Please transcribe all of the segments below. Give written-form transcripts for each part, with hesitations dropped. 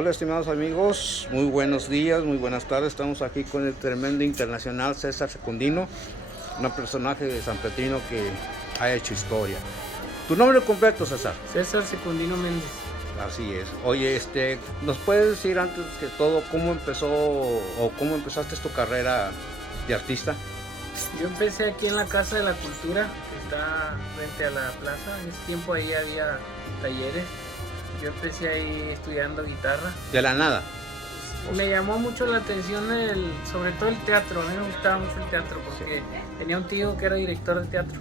Hola estimados amigos, muy buenos días, muy buenas tardes. Estamos aquí con el tremendo internacional César Secundino, un personaje de San Petrino que ha hecho historia. ¿Tu nombre completo, César? César Secundino Méndez. Así es. Oye, ¿nos puedes decir antes que todo cómo empezó o cómo empezaste tu carrera de artista? Yo empecé aquí en la Casa de la Cultura, que está frente a la plaza. En ese tiempo ahí había talleres. Yo empecé ahí estudiando guitarra. De la nada. Me llamó mucho la atención sobre todo el teatro. A mí me gustaba mucho el teatro porque tenía un tío que era director de teatro.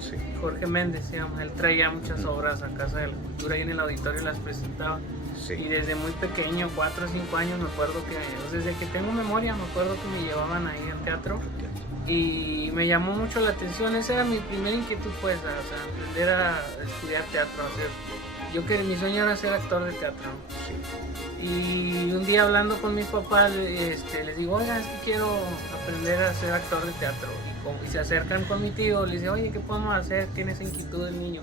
Sí. Jorge Méndez se llama. Él traía muchas obras a Casa de la Cultura y en el auditorio las presentaba. Sí. Y desde muy pequeño, 4 o 5 años, me acuerdo que, desde que tengo memoria, me acuerdo que me llevaban ahí al teatro. Y me llamó mucho la atención. Esa era mi primera inquietud, pues, o sea, aprender a estudiar teatro, mi sueño era ser actor de teatro. Sí. Y un día hablando con mis papás, les digo, oiga, es que quiero aprender a ser actor de teatro. Y se acercan con mi tío, le dice, oye, ¿qué podemos hacer? Tiene esa inquietud el niño.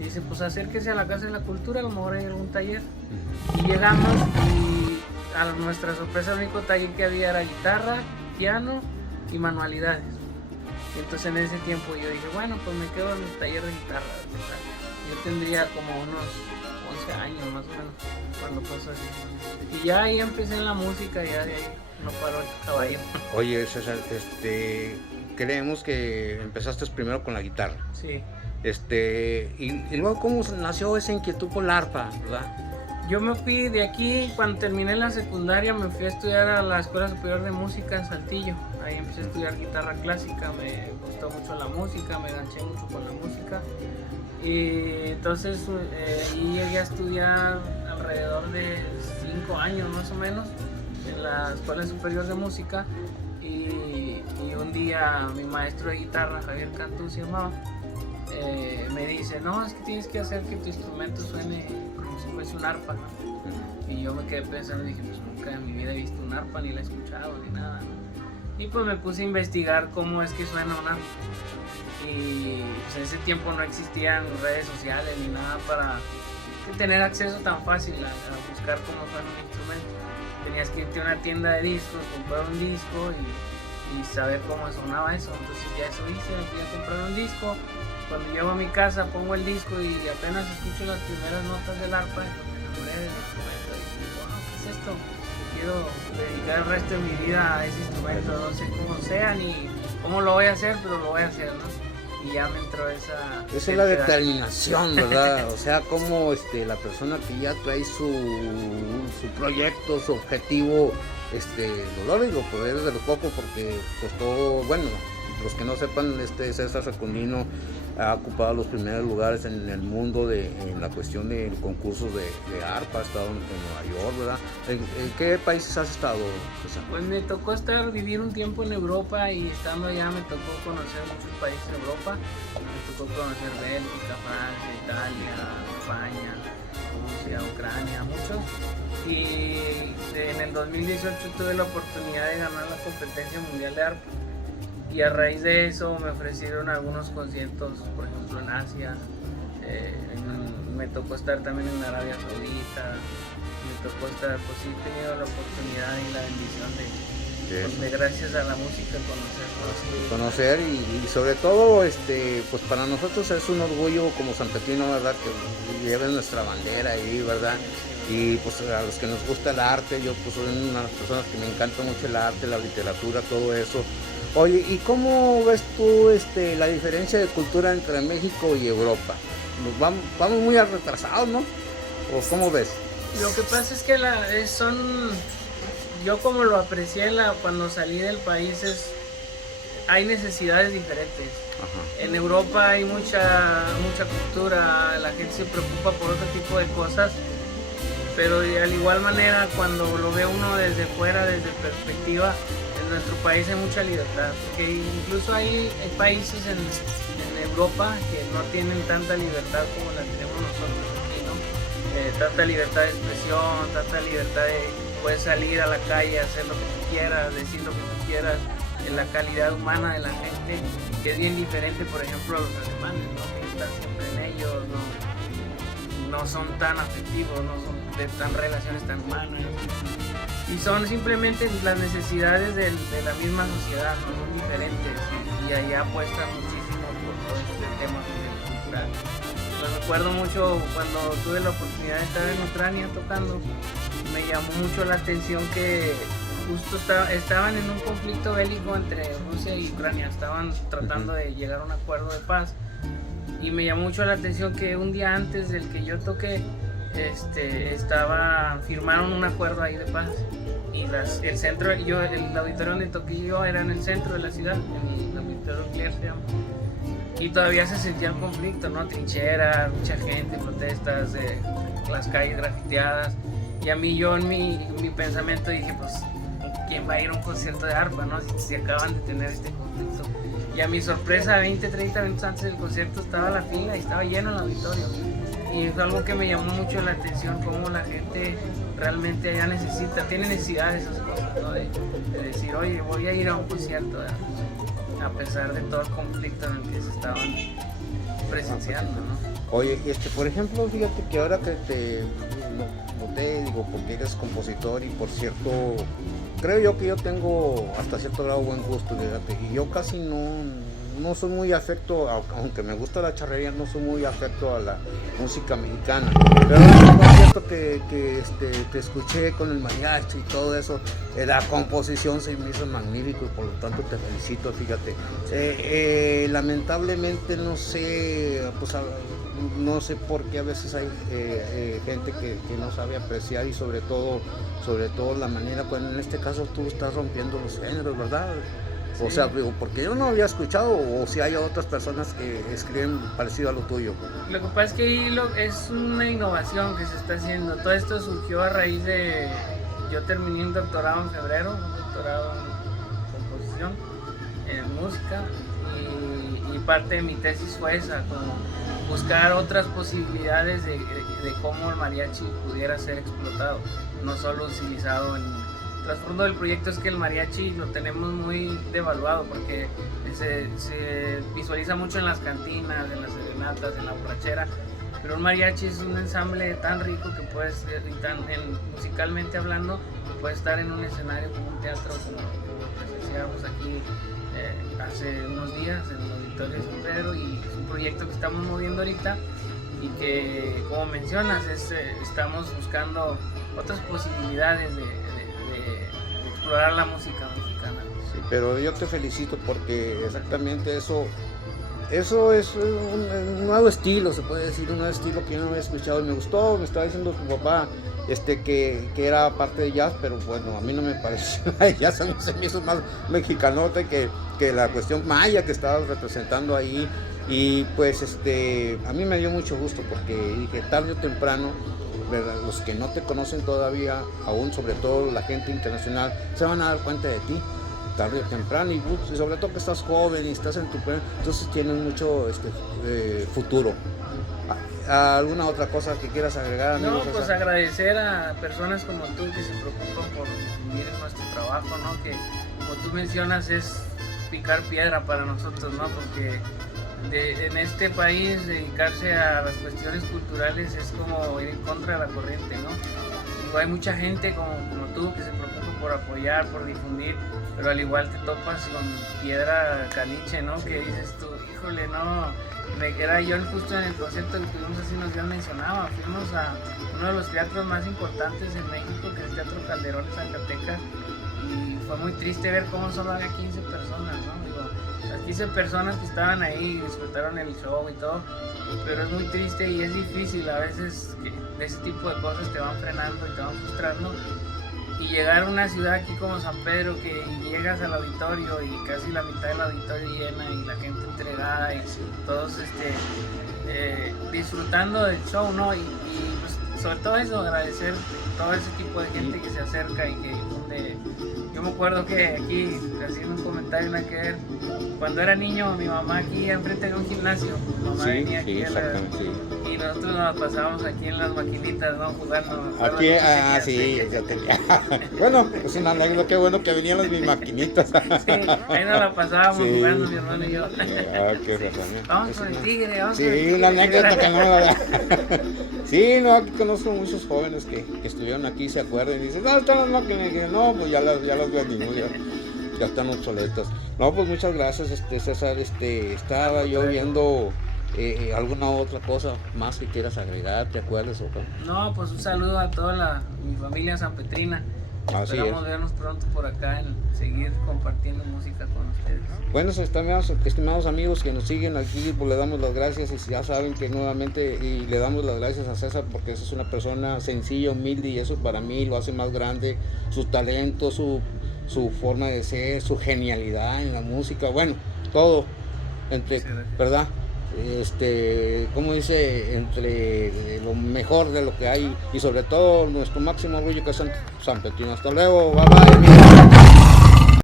Y dice, pues acérquese a la Casa de la Cultura, a lo mejor hay algún taller. Y llegamos y a nuestra sorpresa el único taller que había era guitarra, piano y manualidades. Y entonces en ese tiempo yo dije, bueno, pues me quedo en el taller de guitarra. Yo tendría como unos 11 años más o menos cuando pasó así. Y ya ahí empecé en la música, ya de ahí no paró el caballo. Oye, César, creemos que empezaste primero con la guitarra. Sí. Y luego, ¿cómo nació esa inquietud por la arpa, verdad? Yo me fui de aquí, cuando terminé la secundaria, me fui a estudiar a la Escuela Superior de Música en Saltillo. Ahí empecé a estudiar guitarra clásica, me gustó mucho la música, me enganché mucho con la música. Y entonces ahí llegué a estudiar alrededor de 5 años más o menos en la Escuela Superior de Música. Y un día mi maestro de guitarra, Javier Cantú se llamaba, me dice, no, es que tienes que hacer que tu instrumento suene como si fuese un arpa. Y yo me quedé pensando y dije, pues nunca en mi vida he visto un arpa, ni la he escuchado, ni nada, ¿no? Y pues me puse a investigar cómo es que suena un arpa. Y pues en ese tiempo no existían redes sociales ni nada para tener acceso tan fácil a buscar cómo suena un instrumento. Tenías que irte a una tienda de discos, comprar un disco y saber cómo sonaba eso. Entonces ya eso hice, fui a comprar un disco. Cuando llego a mi casa pongo el disco y apenas escucho las primeras notas del arpa, y me enamoré del instrumento y digo, wow, ¿qué es esto? Quiero dedicar el resto de mi vida a ese instrumento, no sé cómo sea ni cómo lo voy a hacer, pero lo voy a hacer, ¿no? Y ya me entró esa es la determinación, ¿verdad? O sea, como la persona que ya trae su proyecto, su objetivo, lo lógico, pues es de los pocos porque costó, bueno, los que no sepan, César Secundino ha ocupado los primeros lugares en el mundo en la cuestión de concursos de arpa, ha estado en Nueva York, ¿verdad? ¿En qué países has estado, César? Pues me tocó vivir un tiempo en Europa y estando allá me tocó conocer muchos países de Europa. Me tocó conocer Bélgica, Francia, Italia, España, Rusia, Ucrania, muchos. Y en el 2018 tuve la oportunidad de ganar la competencia mundial de arpa. Y a raíz de eso me ofrecieron algunos conciertos, por ejemplo en Asia, me tocó estar también en Arabia Saudita, me tocó estar, pues sí he tenido la oportunidad y la bendición de gracias a la música conocer y sobre todo pues para nosotros es un orgullo como San Petrino, verdad, que lleven nuestra bandera ahí, verdad. Y pues a los que nos gusta el arte, yo pues soy una de las personas que me encanta mucho el arte, la literatura, todo eso. Oye, ¿y cómo ves tú la diferencia de cultura entre México y Europa? Vamos muy retrasados, ¿no? ¿O cómo ves? Lo que pasa es que yo como lo aprecié cuando salí del país, hay necesidades diferentes. Ajá. En Europa hay mucha cultura, la gente se preocupa por otro tipo de cosas, pero de igual manera cuando lo ve uno desde fuera, desde perspectiva, en nuestro país hay mucha libertad, porque incluso hay países en Europa que no tienen tanta libertad como la tenemos nosotros aquí, ¿no? Tanta libertad de expresión, tanta libertad de poder salir a la calle, hacer lo que tú quieras, decir lo que tú quieras, en la calidad humana de la gente, que es bien diferente, por ejemplo, a los alemanes, ¿no? Que están siempre en ellos, no son tan afectivos, no son tan relaciones tan humanas. Y son simplemente las necesidades de la misma sociedad, no son diferentes. Y ahí apuestan muchísimo por todo este tema cultural. Me recuerdo mucho cuando tuve la oportunidad de estar en Ucrania tocando, me llamó mucho la atención que justo estaban en un conflicto bélico entre Rusia y Ucrania, estaban tratando de llegar a un acuerdo de paz, y me llamó mucho la atención que un día antes del que yo toqué, firmaron un acuerdo ahí de paz, y el auditorio donde toqué yo era en el centro de la ciudad, en el auditorio Clear se llama. Y todavía se sentía el conflicto, ¿no? Trincheras, mucha gente, protestas, las calles grafiteadas. Y a mí, yo en mi pensamiento dije, pues, ¿quién va a ir a un concierto de arpa, no? Si acaban de tener este conflicto. Y a mi sorpresa, 30 minutos antes del concierto estaba la fila y estaba lleno el auditorio. Y es algo que me llamó mucho la atención, cómo la gente realmente allá tiene necesidad de esas cosas, ¿no? De decir, oye, voy a ir a un concierto, ¿verdad? A pesar de todo el conflicto en el que se estaban presenciando, ¿no? Oye, por ejemplo, fíjate que ahora que te noté, digo, porque eres compositor y por cierto, creo yo que yo tengo hasta cierto grado buen gusto, fíjate, y yo casi no soy muy afecto, aunque me gusta la charrería, no soy muy afecto a la música mexicana. Pero es cierto que te escuché con el mariachi y todo eso, la composición se me hizo magnífico y por lo tanto te felicito, fíjate. Lamentablemente no sé, pues no sé por qué a veces hay gente que no sabe apreciar y sobre todo la manera, cuando en este caso tú estás rompiendo los géneros, ¿verdad? Sí. O sea, porque yo no había escuchado, o si hay otras personas que escriben parecido a lo tuyo. Lo que pasa es que ahí es una innovación que se está haciendo. Todo esto surgió a raíz de... Yo terminé un doctorado en febrero, un doctorado en composición, en música, y parte de mi tesis fue esa, como buscar otras posibilidades de cómo el mariachi pudiera ser explotado, no solo utilizado en... El trasfondo del proyecto es que el mariachi lo tenemos muy devaluado porque se visualiza mucho en las cantinas, en las serenatas, en la borrachera, pero un mariachi es un ensamble tan rico que puede ser, musicalmente hablando, puede estar en un escenario como un teatro, como presenciamos aquí hace unos días en el Auditorio San Pedro, y es un proyecto que estamos moviendo ahorita y que, como mencionas, estamos buscando otras posibilidades de explorar la música mexicana. Sí, pero yo te felicito porque exactamente eso es un nuevo estilo, se puede decir, un nuevo estilo que yo no había escuchado y me gustó. Me estaba diciendo tu papá que era parte de jazz, pero bueno, a mí no me pareció jazz, a mí se me hizo más mexicanote que la cuestión maya que estabas representando ahí. Y pues a mí me dio mucho gusto porque dije, tarde o temprano, ¿verdad? Los que no te conocen todavía, aún sobre todo la gente internacional, se van a dar cuenta de ti tarde o temprano, y sobre todo que estás joven y estás en tu pleno, entonces tienes mucho futuro. ¿Alguna otra cosa que quieras agregar, amigo? No, pues agradecer a personas como tú que se preocupan por vivir en nuestro trabajo, ¿no? Que, como tú mencionas, es picar piedra para nosotros, ¿no? Porque en este país dedicarse a las cuestiones culturales es como ir en contra de la corriente, ¿no? Digo, hay mucha gente como tú que se preocupa por apoyar, por difundir, pero al igual te topas con piedra caliche, ¿no? Que dices tú, híjole, no, era yo justo en el concierto que tuvimos hace unos días mencionaba, fuimos a uno de los teatros más importantes en México, que es el Teatro Calderón de Zacatecas, y fue muy triste ver cómo solo había 15 personas, ¿no? Digo, las 15 personas que estaban ahí disfrutaron el show y todo, pero es muy triste y es difícil a veces que ese tipo de cosas te van frenando y te van frustrando, y llegar a una ciudad aquí como San Pedro, que llegas al auditorio y casi la mitad del auditorio llena y la gente entregada y todos disfrutando del show, ¿no? Y pues, sobre todo eso, agradecer todo ese tipo de gente que se acerca y que difunde. Yo me acuerdo que aquí, haciendo un comentario nada que ver, cuando era niño, mi mamá aquí enfrente de un gimnasio, mi mamá venía aquí y nosotros nos pasábamos aquí en las maquinitas, ¿no? Jugando. Aquí, sí, ya tenía. Bueno, es una anécdota, qué bueno que venían las mis maquinitas. Sí, ahí nos la pasábamos Sí. jugando mi hermano y yo. Qué razón. Vamos por el tigre, vamos por el Sí, tigre. una anécdota que no me la Sí, no, aquí conozco muchos jóvenes que estuvieron aquí, se acuerdan y dicen, ¿dónde están las máquinas? Y dije, no, pues ya las vendimos, ya están obsoletas. No, pues muchas gracias, César, estaba yo viendo alguna otra cosa más que quieras agregar, ¿te acuerdas o qué? No, pues un saludo a toda mi familia sanpetrina. Así Esperamos es. vernos pronto por acá en seguir compartiendo música con ustedes. Bueno, estimados amigos que nos siguen aquí, pues le damos las gracias y ya saben que nuevamente y le damos las gracias a César porque es una persona sencilla, humilde y eso para mí lo hace más grande, su talento, su forma de ser, su genialidad en la música, bueno, todo, entre, Sí, ¿verdad? Como dice, entre lo mejor de lo que hay y sobre todo nuestro máximo orgullo que es San Petrino. Hasta luego, bye bye.